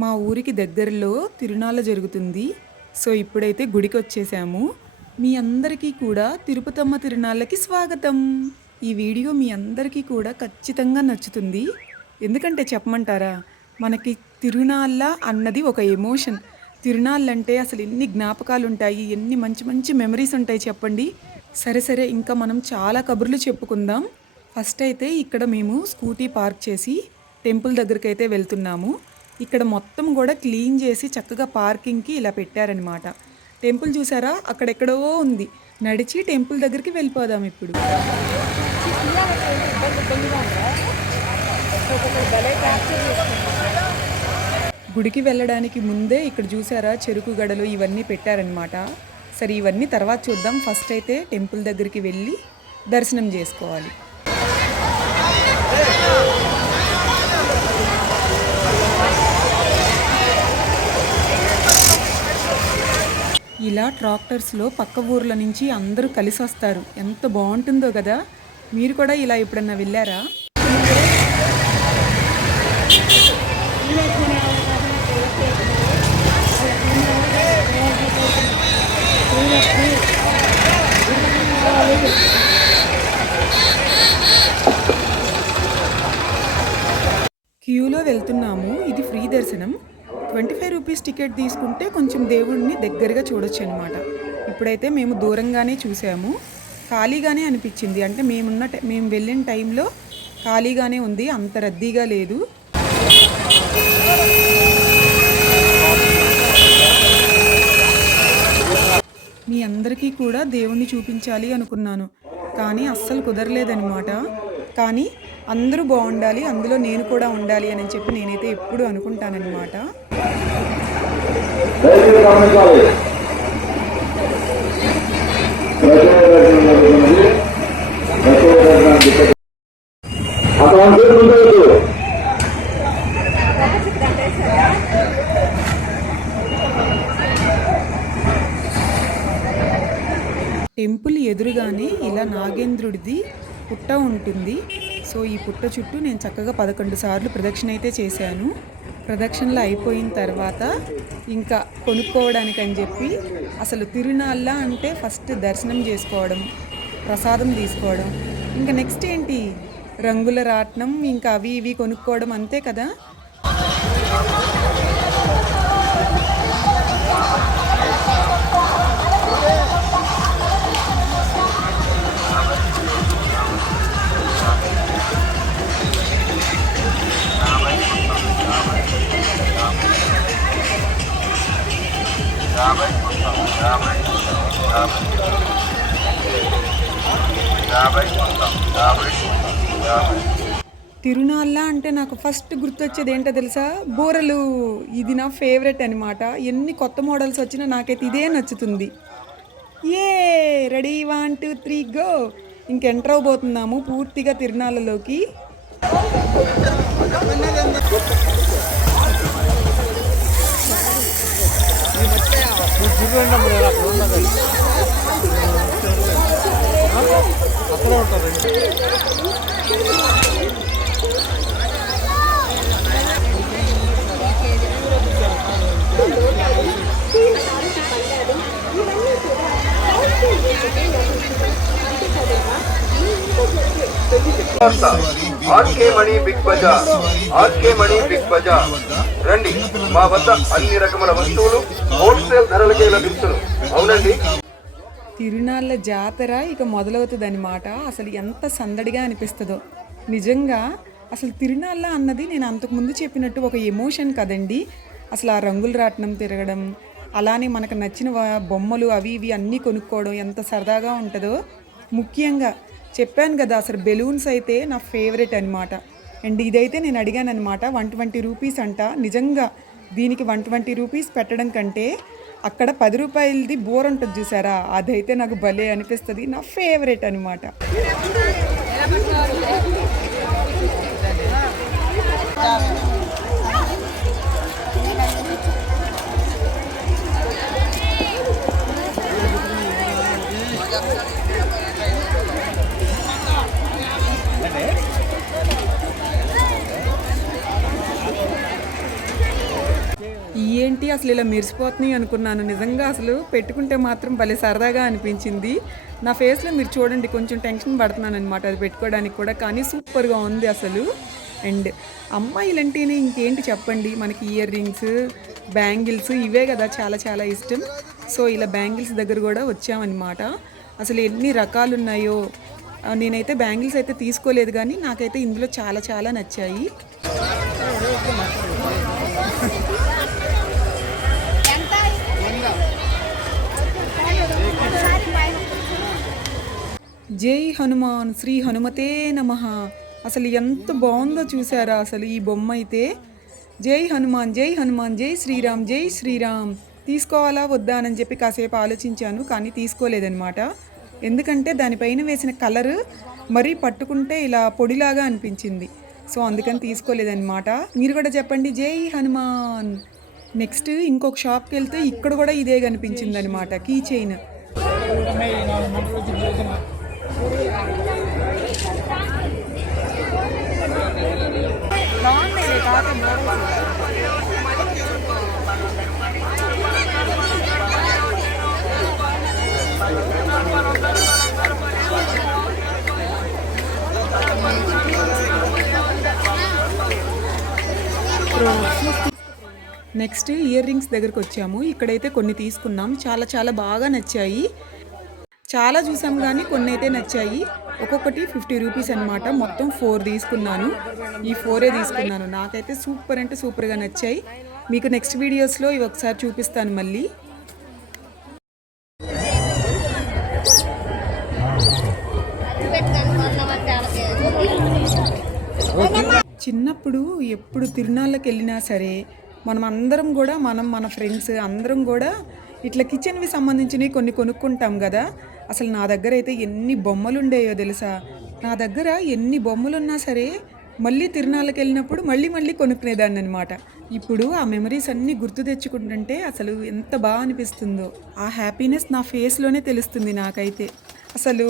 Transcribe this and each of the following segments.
మా ఊరికి దగ్గరలో తిరునాళ్ళ జరుగుతుంది. సో ఇప్పుడైతే గుడికి వచ్చేసాము. మీ అందరికీ కూడా తిరుపతమ్మ తిరునాళ్ళకి స్వాగతం. ఈ వీడియో మీ అందరికీ కూడా ఖచ్చితంగా నచ్చుతుంది. ఎందుకంటే చెప్పమంటారా, మనకి తిరునాళ్ళ అన్నది ఒక ఎమోషన్. తిరునాళ్ళంటే అసలు ఎన్ని జ్ఞాపకాలు ఉంటాయి, ఎన్ని మంచి మంచి మెమరీస్ ఉంటాయి చెప్పండి. సరే ఇంకా మనం చాలా కబుర్లు చెప్పుకుందాం. ఫస్ట్ అయితే ఇక్కడ మేము స్కూటీ పార్క్ చేసి టెంపుల్ దగ్గరికి అయితే వెళ్తున్నాము. ఇక్కడ మొత్తం కూడా క్లీన్ చేసి చక్కగా పార్కింగ్కి ఇలా పెట్టారనమాట. టెంపుల్ చూసారా, అక్కడెక్కడో ఉంది. నడిచి టెంపుల్ దగ్గరికి వెళ్ళిపోదాం ఇప్పుడు. గుడికి వెళ్ళడానికి ముందే ఇక్కడ చూసారా చెరుకు గడలు ఇవన్నీ పెట్టారనమాట. సరే ఇవన్నీ తర్వాత చూద్దాం. ఫస్ట్ అయితే టెంపుల్ దగ్గరికి వెళ్ళి దర్శనం చేసుకోవాలి. ఇలా ట్రాక్టర్స్లో పక్క ఊర్ల నుంచి అందరూ కలిసి వస్తారు. ఎంత బాగుంటుందో కదా. మీరు కూడా ఇలా ఎప్పుడన్నా వెళ్ళారా? క్యూలో వెళ్తున్నాము. ఇది ఫ్రీ దర్శనం. 25 రూపీస్ టికెట్ తీసుకుంటే కొంచెం దేవుడిని దగ్గరగా చూడొచ్చు అనమాట. ఇప్పుడైతే మేము దూరంగానే చూసాము. ఖాళీగానే అనిపించింది. అంటే మేము వెళ్ళిన టైంలో ఖాళీగానే ఉంది, అంత రద్దీగా లేదు. మీ అందరికీ కూడా దేవుణ్ణి చూపించాలి అనుకున్నాను, కానీ అస్సలు కుదరలేదనమాట. కానీ అందరూ బాగుండాలి, అందులో నేను కూడా ఉండాలి అని చెప్పి నేనైతే ఎప్పుడు అనుకుంటానన్నమాట. టెంపుల్ ఎదురుగానే ఇలా నాగేంద్రుడిది పుట్ట ఉంటుంది. సో ఈ పుట్ట చుట్టూ నేను చక్కగా 11 సార్లు ప్రదక్షిణ అయితే చేశాను. ప్రదక్షిణలు అయిపోయిన తర్వాత ఇంకా కొనుక్కోవడానికి అని చెప్పి, అసలు తిరునాళ్ళ అంటే ఫస్ట్ దర్శనం చేసుకోవడం, ప్రసాదం తీసుకోవడం, ఇంకా నెక్స్ట్ ఏంటి రంగుల రాట్నం, ఇంకా అవి ఇవి కొనుక్కోవడం, అంతే కదా. తిరునాళ్ళ అంటే నాకు ఫస్ట్ గుర్తొచ్చేది ఏంటో తెలుసా, బూరలు. ఇది నా ఫేవరెట్ అనమాట. ఎన్ని కొత్త మోడల్స్ వచ్చినా నాకైతే ఇదే నచ్చుతుంది. Ready 1 2 3 go. ఇంకెంటర్ అవబోతున్నాము పూర్తిగా తిరునాళ్ళలోకి. ఆర్కే మణి బిగ్ బజార్, ఆర్కే మణి బిగ్ బజార్ రండి. మా వద్ద అన్ని రకముల వస్తువులు హోల్సేల్ ధరలకే లభిస్తును. అవునండి. తిరునాళ్ళ జాతర ఇక మొదలవుతుందన్నమాట. అసలు ఎంత సందడిగా అనిపిస్తుందో నిజంగా. అసలు తిరునాళ్ళ అన్నది నేను అంతకుముందు చెప్పినట్టు ఒక ఎమోషన్ కదండి. అసలు ఆ రంగుల రాట్నం తిరగడం, అలానే మనకు నచ్చిన బొమ్మలు అవి ఇవి అన్నీ కొనుక్కోవడం ఎంత సరదాగా ఉంటుందో. ముఖ్యంగా చెప్పాను కదా, అసలు బెలూన్స్ అయితే నా ఫేవరెట్ అనమాట. అండ్ ఇదైతే నేను అడిగాను అనమాట, 120 రూపీస్ అంట. నిజంగా దీనికి 120 రూపీస్ పెట్టడం కంటే అక్కడ 10 రూపాయలది బోర్ ఉంటుంది చూసారా, అదైతే నాకు భలే అనిపిస్తుంది. నా ఫేవరెట్ అనమాట. ఏంటి అసలు ఇలా మెరిసిపోతున్నాయి అనుకున్నాను. నిజంగా అసలు పెట్టుకుంటే మాత్రం భలే సరదాగా అనిపించింది. నా ఫేస్లో మీరు చూడండి, కొంచెం టెన్షన్ పడుతున్నాను అనమాట అది పెట్టుకోవడానికి కూడా, కానీ సూపర్గా ఉంది అసలు. అండ్ అమ్మాయిలంటేనే ఇంకేంటి చెప్పండి, మనకి ఇయర్ రింగ్స్, బ్యాంగిల్స్ ఇవే కదా చాలా చాలా ఇష్టం. సో ఇలా బ్యాంగిల్స్ దగ్గర కూడా వచ్చామన్నమాట. అసలు ఎన్ని రకాలు ఉన్నాయో. నేనైతే బ్యాంగిల్స్ అయితే తీసుకోలేదు, కానీ నాకైతే ఇందులో చాలా చాలా నచ్చాయి. జై హనుమాన్, శ్రీ హనుమతే నమః. అసలు ఎంత బాగుందో చూసారా అసలు ఈ బొమ్మ అయితే. జై హనుమాన్, జై హనుమాన్, జై శ్రీరామ్, జై శ్రీరామ్. తీసుకోవాలా వద్దా అని చెప్పి కాసేపు ఆలోచించాను, కానీ తీసుకోలేదనమాట. ఎందుకంటే దానిపైన వేసిన కలరు మరీ పట్టుకుంటే ఇలా పొడిలాగా అనిపించింది. సో అందుకని తీసుకోలేదనమాట. మీరు కూడా చెప్పండి జై హనుమాన్. నెక్స్ట్ ఇంకొక షాప్కి వెళ్తే ఇక్కడ కూడా ఇదే కనిపించింది అనమాట, key chain. Next earrings దగ్గరకు వచ్చాము. ఇక్కడైతే కొన్ని తీసుకున్నాం, చాలా చాలా బాగా నచ్చాయి. చాలా చూసాం కానీ కొన్ని అయితే నచ్చాయి. ఒక్కొక్కటి 50 రూపీస్ అనమాట. మొత్తం 4 తీసుకున్నాను. ఈ 4 తీసుకున్నాను. నాకైతే సూపర్ అంటే సూపర్గా నచ్చాయి. మీకు నెక్స్ట్ వీడియోస్లో ఇవి ఒకసారి చూపిస్తాను మళ్ళీ. చిన్నప్పుడు ఎప్పుడు తిరునాళ్ళకి వెళ్ళినా సరే మనం అందరం కూడా మన ఫ్రెండ్స్ అందరం కూడా ఇట్లా కిచెన్వి సంబంధించినవి కొన్ని కొనుక్కుంటాం కదా. అసలు నా దగ్గర అయితే ఎన్ని బొమ్మలు ఉండేయో తెలుసా. నా దగ్గర ఎన్ని బొమ్మలు ఉన్నా సరే మళ్ళీ తిరునాళ్ళకి వెళ్ళినప్పుడు మళ్ళీ కొనుక్కునేదాన్ని అనమాట. ఇప్పుడు ఆ మెమరీస్ అన్నీ గుర్తు తెచ్చుకుంటుంటే అసలు ఎంత బాగా అనిపిస్తుందో. ఆ హ్యాపీనెస్ నా ఫేస్లోనే తెలుస్తుంది నాకైతే. అసలు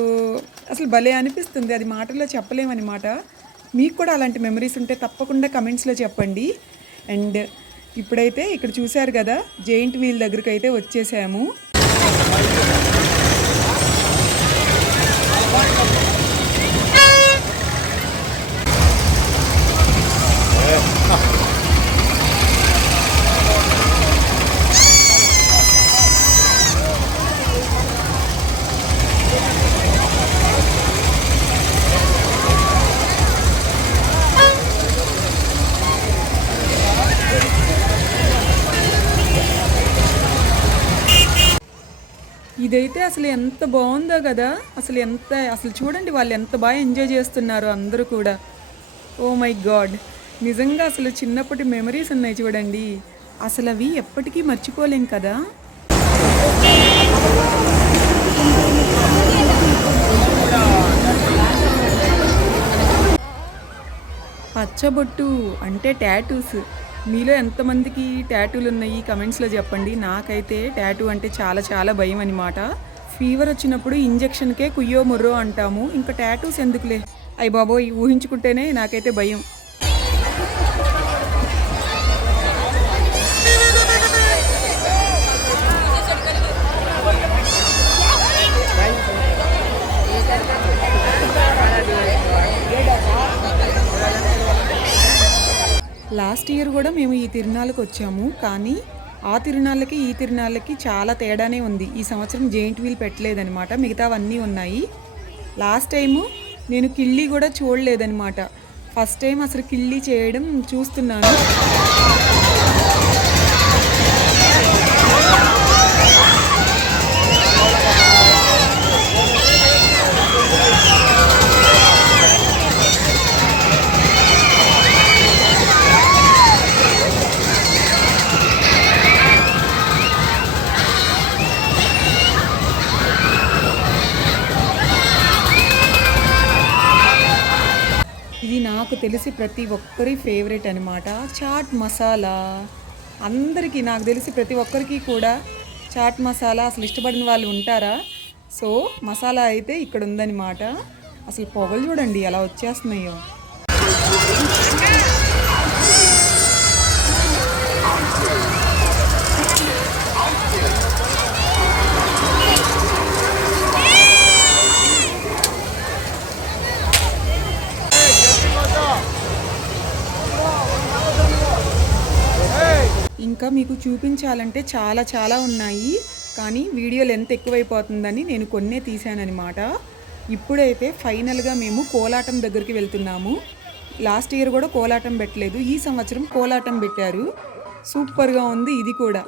భలే అనిపిస్తుంది, అది మాటల్లో చెప్పలేమన్నమాట. మీకు కూడా అలాంటి మెమరీస్ ఉంటే తప్పకుండా కమెంట్స్లో చెప్పండి. అండ్ ఇప్పుడైతే ఇక్కడ చూశారు కదా, జెయింట్ వీల్ దగ్గరికి అయితే వచ్చేసాము. ఇదైతే అసలు ఎంత బాగుందో కదా. అసలు చూడండి వాళ్ళు ఎంత బాగా ఎంజాయ్ చేస్తున్నారు అందరూ కూడా. ఓ మై గాడ్, నిజంగా అసలు చిన్నప్పటి మెమరీస్ ఉన్నాయి చూడండి. అసలు అవి ఎప్పటికీ మర్చిపోలేం కదా. పచ్చబొట్టు అంటే టాటూస్. మీలో ఎంతమందికి టాటూలు ఉన్నాయి కమెంట్స్లో చెప్పండి. నాకైతే టాటూ అంటే చాలా చాలా భయం అనమాట. ఫీవర్ వచ్చినప్పుడు ఇంజెక్షన్కే కుయ్యో ముర్రో అంటాము, ఇంకా టాటూస్ ఎందుకులే. అయ్య బాబోయ్, ఊహించుకుంటేనే నాకైతే భయం. లాస్ట్ ఇయర్ కూడా మేము ఈ తిరునాళ్ళకి వచ్చాము, కానీ ఆ తిరునాళ్ళకి ఈ తిరునాళ్ళకి చాలా తేడానే ఉంది. ఈ సంవత్సరం జెయింట్ వీల్ పెట్టలేదనమాట, మిగతావన్నీ ఉన్నాయి. లాస్ట్ టైము నేను కిళ్ళీ కూడా చూడలేదనమాట. ఫస్ట్ టైం అసలు కిళ్ళీ చేయడం చూస్తున్నాను. ఇది నాకు తెలిసి ప్రతి ఒక్కరి ఫేవరెట్ అనమాట, చాట్ మసాలా. అందరికీ నాకు తెలిసి ప్రతి ఒక్కరికి కూడా చాట్ మసాలా అసలు ఇష్టపడిన వాళ్ళు ఉంటారా? సో మసాలా అయితే ఇక్కడ ఉందన్నమాట. అసలు పొగలు చూడండి ఎలా వచ్చేస్తున్నాయో. ఇంకా మీకు చూపించాలంటే చాలా చాలా ఉన్నాయి, కానీ వీడియో లెంత్ ఎక్కువైపోతుందని నేను కొన్నే తీసానన్నమాట. ఇప్పుడైతే ఫైనల్గా మేము కోలాటం దగ్గరికి వెళ్తున్నాము. లాస్ట్ ఇయర్ కూడా కోలాటం పెట్టలేదు, ఈ సంవత్సరం కోలాటం పెట్టారు. సూపర్గా ఉంది ఇది కూడా.